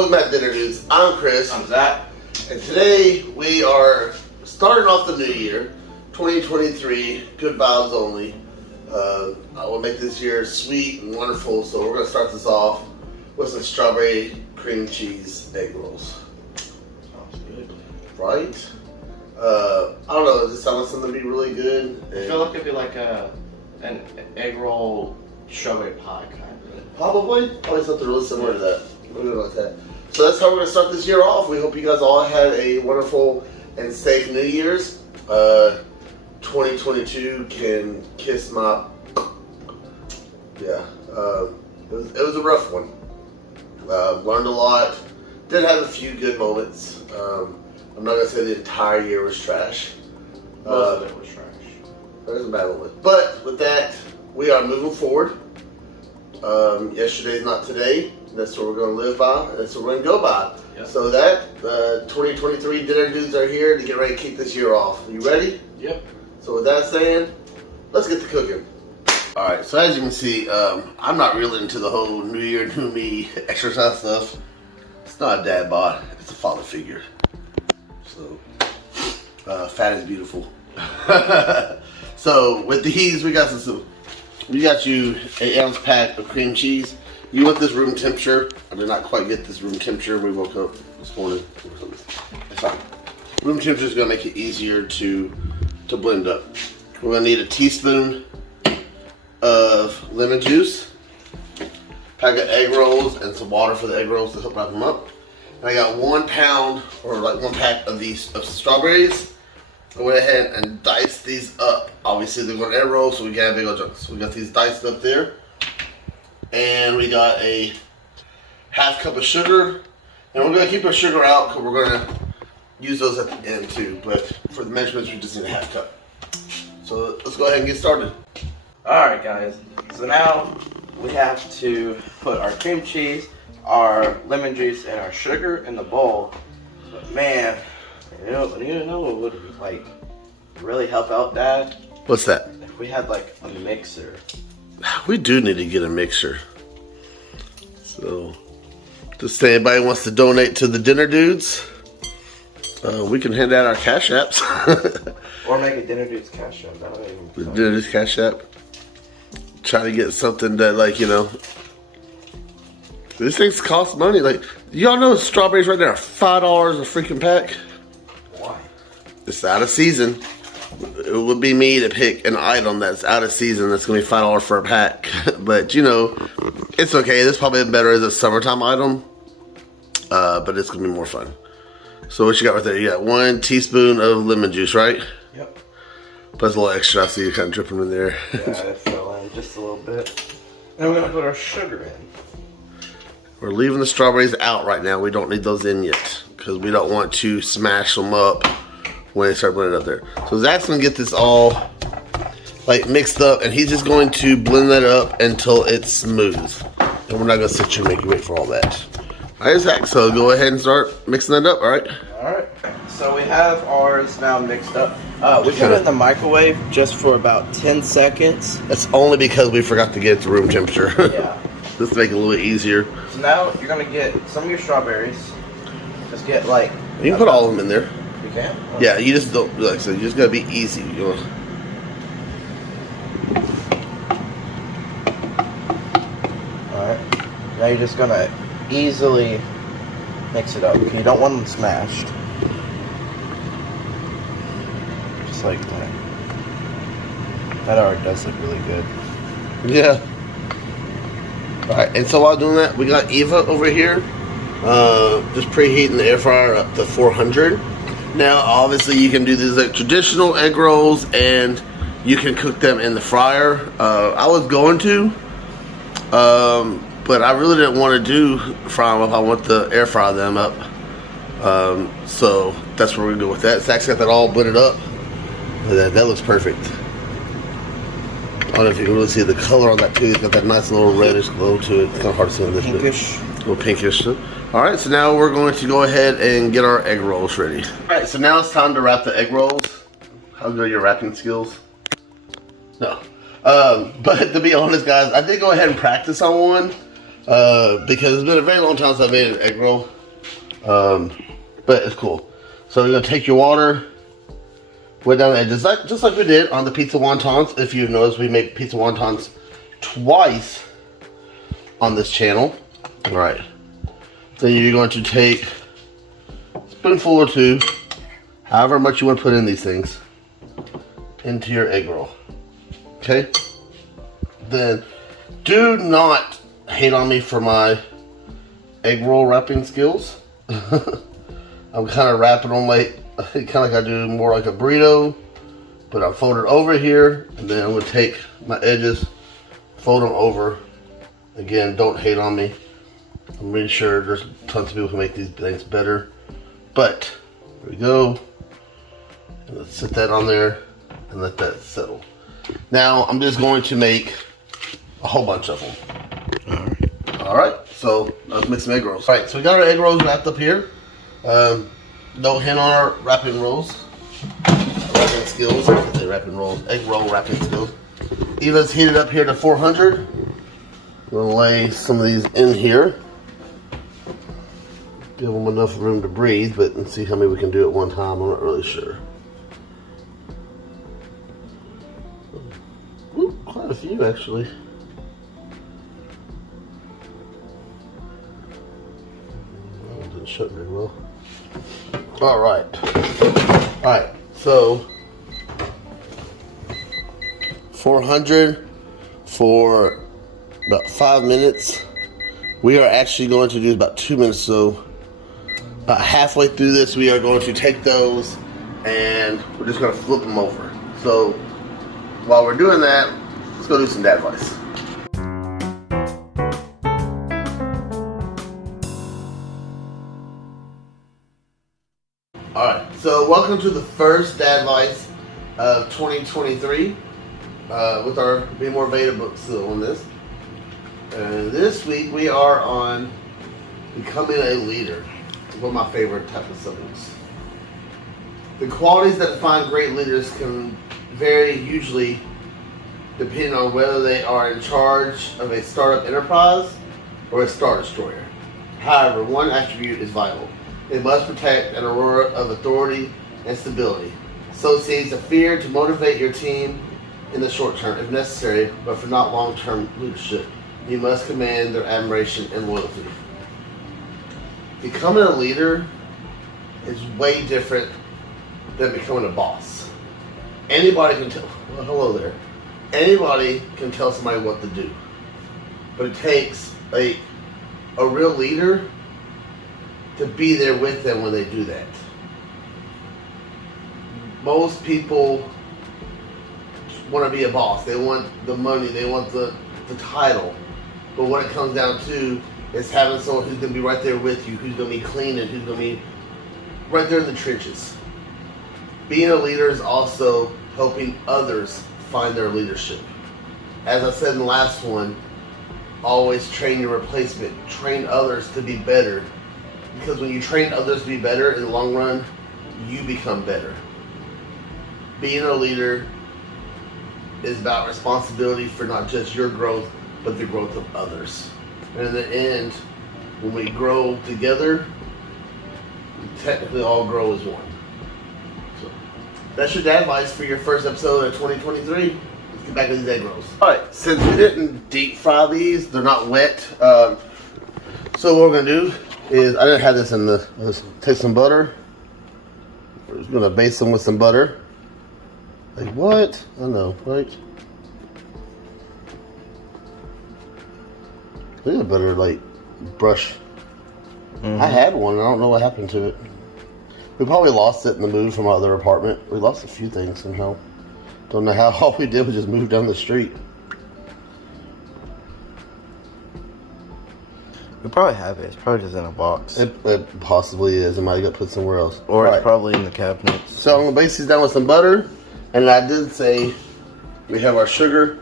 Welcome back to Dinner Dudes. I'm Chris. I'm Zach. And today we are starting off the new year, 2023, good vibes only. I will make this year sweet and wonderful, so we're going to start this off with some strawberry cream cheese egg rolls. Sounds good. Right? I don't know, does this sound like something to be really good? I feel like it'd be like an egg roll strawberry pie kind of. Probably something really similar to that. Really like that. So that's how we're going to start this year off. We hope you guys all had a wonderful and safe New Year's. 2022 can kiss my... Yeah. It was a rough one. Learned a lot. Did have a few good moments. I'm not going to say the entire year was trash. Most of it was trash. There's a bad moment. But with that, we are moving forward. Yesterday's not today. That's what we're going to live by. That's what we're going to go by. Yep. So that 2023 Dinner Dudes are here to get ready to kick this year off. Are you ready? Yep. So with that saying, let's get to cooking. Alright, so as you can see, I'm not really into the whole New Year, New Me exercise stuff. It's not a dad bod, it's a father figure. So, fat is beautiful. So with these, we got you 8 ounce pack of cream cheese. You want this room temperature. I did not quite get this room temperature. We woke up this morning. It's fine. Room temperature is going to make it easier to blend up. We're going to need a teaspoon of lemon juice, pack of egg rolls, and some water for the egg rolls to help wrap them up. And I got 1 pound or like 1 pack of these strawberries. I went ahead and diced these up. Obviously they're going to egg roll, so we got big old chunks. So we got these diced up there. And we got a half cup of sugar. And we're going to keep our sugar out because we're going to use those at the end too. But for the measurements, we just need a half cup. So let's go ahead and get started. Alright guys, so now we have to put our cream cheese, our lemon juice, and our sugar in the bowl. But man, you know what would like really help out, Dad? What's that? If we had like a mixer. We do need to get a mixer. So, just say anybody wants to donate to the Dinner Dudes, we can hand out our cash apps. Or make a Dinner Dudes cash app. The Dinner Dudes cash app. Try to get something that, like, you know, these things cost money. Like, y'all know strawberries right there are $5 a freaking pack. Why? It's out of season. It would be me to pick an item that's out of season that's going to be $5 for a pack. But, you know, it's okay. This probably better as a summertime item. But it's going to be more fun. So what you got right there? You got 1 teaspoon of lemon juice, right? Yep. Plus a little extra. I see you kind of dripping in there. Yeah, it fell in just a little bit. And we're going to put our sugar in. We're leaving the strawberries out right now. We don't need those in yet because we don't want to smash them up when they start blending up there. So Zach's going to get this all like mixed up, and he's just going to blend that up until it's smooth. And we're not going to sit here and make you wait for all that. All right, Zach, so go ahead and start mixing that up, all right? All right. So we have ours now mixed up. We put it in the microwave just for about 10 seconds. That's only because we forgot to get it to room temperature. Yeah. Just to make it a little bit easier. So now you're going to get some of your strawberries. Just get like... You can put all of them in there. You can? Okay. Yeah, you just don't, like I said, you just got to be easy. You know? Alright. Now you're just going to easily mix it up. Okay, you don't want them smashed. Just like that. That already does look really good. Yeah. Alright, and so while doing that, we got Eva over here. Just preheating the air fryer up to 400. Now, obviously, you can do these like traditional egg rolls, and you can cook them in the fryer. I was going to, but I really didn't want to do fry them up. I want to air fry them up. So that's what we're gonna do with that. Zach's got that all blended up. That looks perfect. I don't know if you can really see the color on that too. It's got that nice little reddish glow to it. It's kind of hard to see on this. Pinkish. A little pinkish. Alright, so now we're going to go ahead and get our egg rolls ready. Alright, so now it's time to wrap the egg rolls. How good are your wrapping skills? No. But to be honest, guys, I did go ahead and practice on one. because it's been a very long time since I made an egg roll. But it's cool. So you're gonna take your water, wet down the edges, just like we did on the pizza wontons. If you notice, we make pizza wontons twice on this channel. All right. Then you're going to take a spoonful or two, however much you want to put in these things, into your egg roll. Okay? Then do not hate on me for my egg roll wrapping skills. I'm kind of wrapping them kind of like I do more like a burrito, but I fold it over here, and then I'm going to take my edges, fold them over. Again, don't hate on me. I'm really sure there's tons of people who make these things better, but there we go. And let's set that on there and let that settle. Now I'm just going to make a whole bunch of them. All right, so let's make some egg rolls. All right, so we got our egg rolls wrapped up here. No hint on our wrapping rolls, wrapping skills. I should say wrapping rolls, egg roll wrapping skills. Eva's heated up here to 400. We'll lay some of these in here. Give them enough room to breathe, but let's see how many we can do at one time. I'm not really sure. Ooh, quite a few actually. Oh, it didn't shut very well. All right, so 400 for about 5 minutes. We are actually going to do about 2 minutes, so about halfway through this we are going to take those and we're just going to flip them over. So while we're doing that, let's go do some dad advice. Alright, so welcome to the first dad advice of 2023 with our Be More Beta book still on this. And this week we are on becoming a leader. One of my favorite type of subjects. The qualities that define great leaders can vary hugely depending on whether they are in charge of a startup enterprise or a star destroyer. However, one attribute is vital. They must protect an aura of authority and stability. Associates a fear to motivate your team in the short term if necessary, but for not long-term leadership. You must command their admiration and loyalty. Becoming a leader is way different than becoming a boss. Anybody can tell, well, hello there. Anybody can tell somebody what to do. But it takes a real leader to be there with them when they do that. Most people want to be a boss. They want the money, they want the title. But what it comes down to is having someone who's going to be right there with you, who's going to be cleaning, who's going to be right there in the trenches. Being a leader is also helping others find their leadership. As I said in the last one, always train your replacement. Train others to be better. Because when you train others to be better, in the long run, you become better. Being a leader is about responsibility for not just your growth, but the growth of others. And in the end, when we grow together, we technically all grow as one. So that's your dad advice for your first episode of 2023. Let's get back to these egg rolls. Alright, since we didn't deep fry these, they're not wet. So what we're going to do is, I didn't have this in the, let's take some butter. We're just going to baste them with some butter. Like what? I know, right? Look at the butter, like, brush. I had one, and I don't know what happened to it. We probably lost it in the move from our other apartment. We lost a few things somehow. Don't know how. All we did was just move down the street. We probably have it. It's probably just in a box. It possibly is. It might have got put somewhere else. Or it's probably in the cabinets. So I'm going to base these down with some butter. And I did say we have our sugar.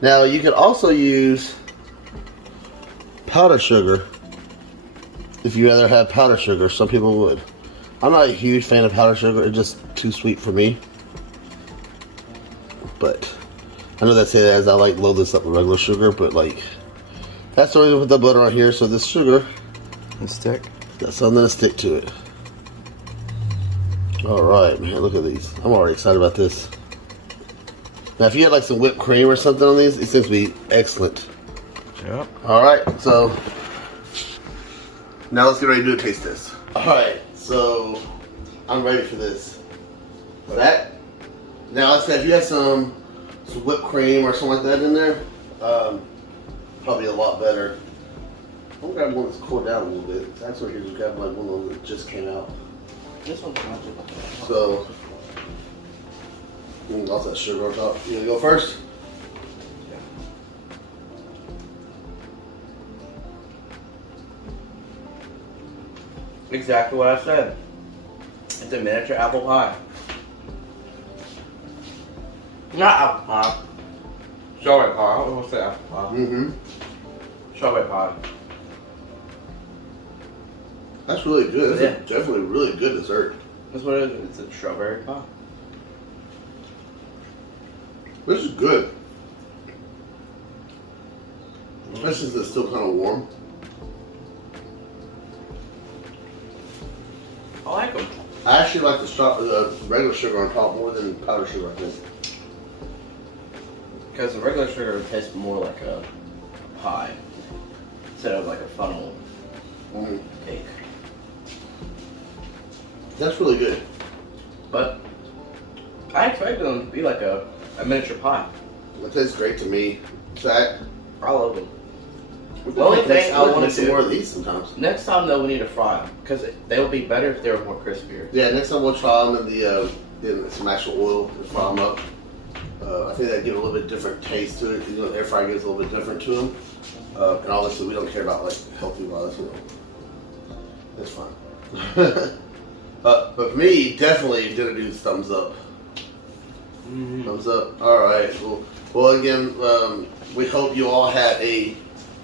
Now, you could also use powdered sugar if you rather have powdered sugar. Some people would. I'm not a huge fan of powdered sugar. It's just too sweet for me. But I know they say that as I like load this up with regular sugar, but like That's the reason we put the butter on here, so this sugar And stick. got something to stick to it. Alright, man, look at these. I'm already excited about this. Now, if you had like some whipped cream or something on these seems to be excellent. Yep. Alright, so now let's get ready to do a taste test. Alright, so I'm ready for this. That. Now, let's say if you had some whipped cream or something like that in there, probably a lot better. I'm gonna grab one that's cooled down a little bit. Actually, here's grab like one of those that just came out. This one's not too bad. So, lots of sugar on top. You gonna go first? Exactly what I said. It's a miniature apple pie. Not apple pie. Strawberry pie. I don't want to say apple pie. Mm-hmm. Strawberry pie. That's really good. That's Yeah. definitely really good dessert. That's what it is. It's a strawberry pie. This is good. Especially since it's still kind of warm. I like them. I actually like the regular sugar on top more than powdered sugar, I think. Because the regular sugar tastes more like a pie instead of like a funnel cake. That's really good. But I expected them to be like a miniature pie. That tastes great to me. Zach, I love them. the only thing I wanna some do- more of these sometimes. Next time though, we need to fry them because they would be better if they were more crispier. Yeah, next time we'll try them in some actual oil and fry them up. I think that give a little bit different taste to it. You know, the air fryer gives a little bit different to them. And obviously, we don't care about like healthy wise. You know, that's fine. But for me, definitely gonna do thumbs up. Thumbs up. All right. Well, again, we hope you all had a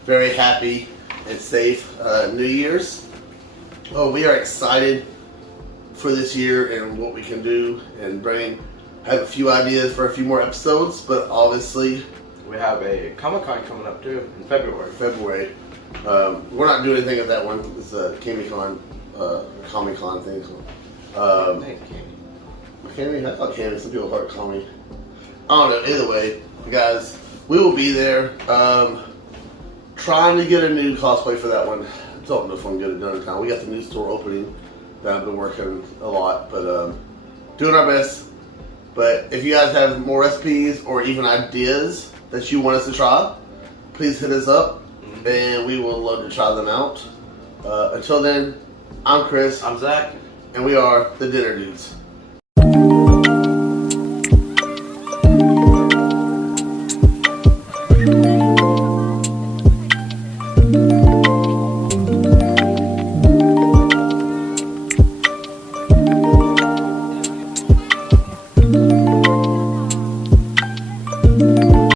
very happy and safe New Year's. Oh, we are excited for this year and what we can do and bring. Have a few ideas for a few more episodes, but obviously We have a Comic-Con coming up too in February. February. We're not doing anything at that one. It's a Comic-Con, Comic-Con thing. Thank you. Candy? I thought Candy. Some people call it Comic. I don't know. Either way, guys, we will be there. Trying to get a new cosplay for that one. Don't know if I'm going to get it done in time. We got the new store opening that I've been working a lot, but doing our best. But if you guys have more recipes or even ideas that you want us to try, please hit us up, and we will love to try them out. Until then, I'm Chris, I'm Zach. and we are the Dinner Dudes.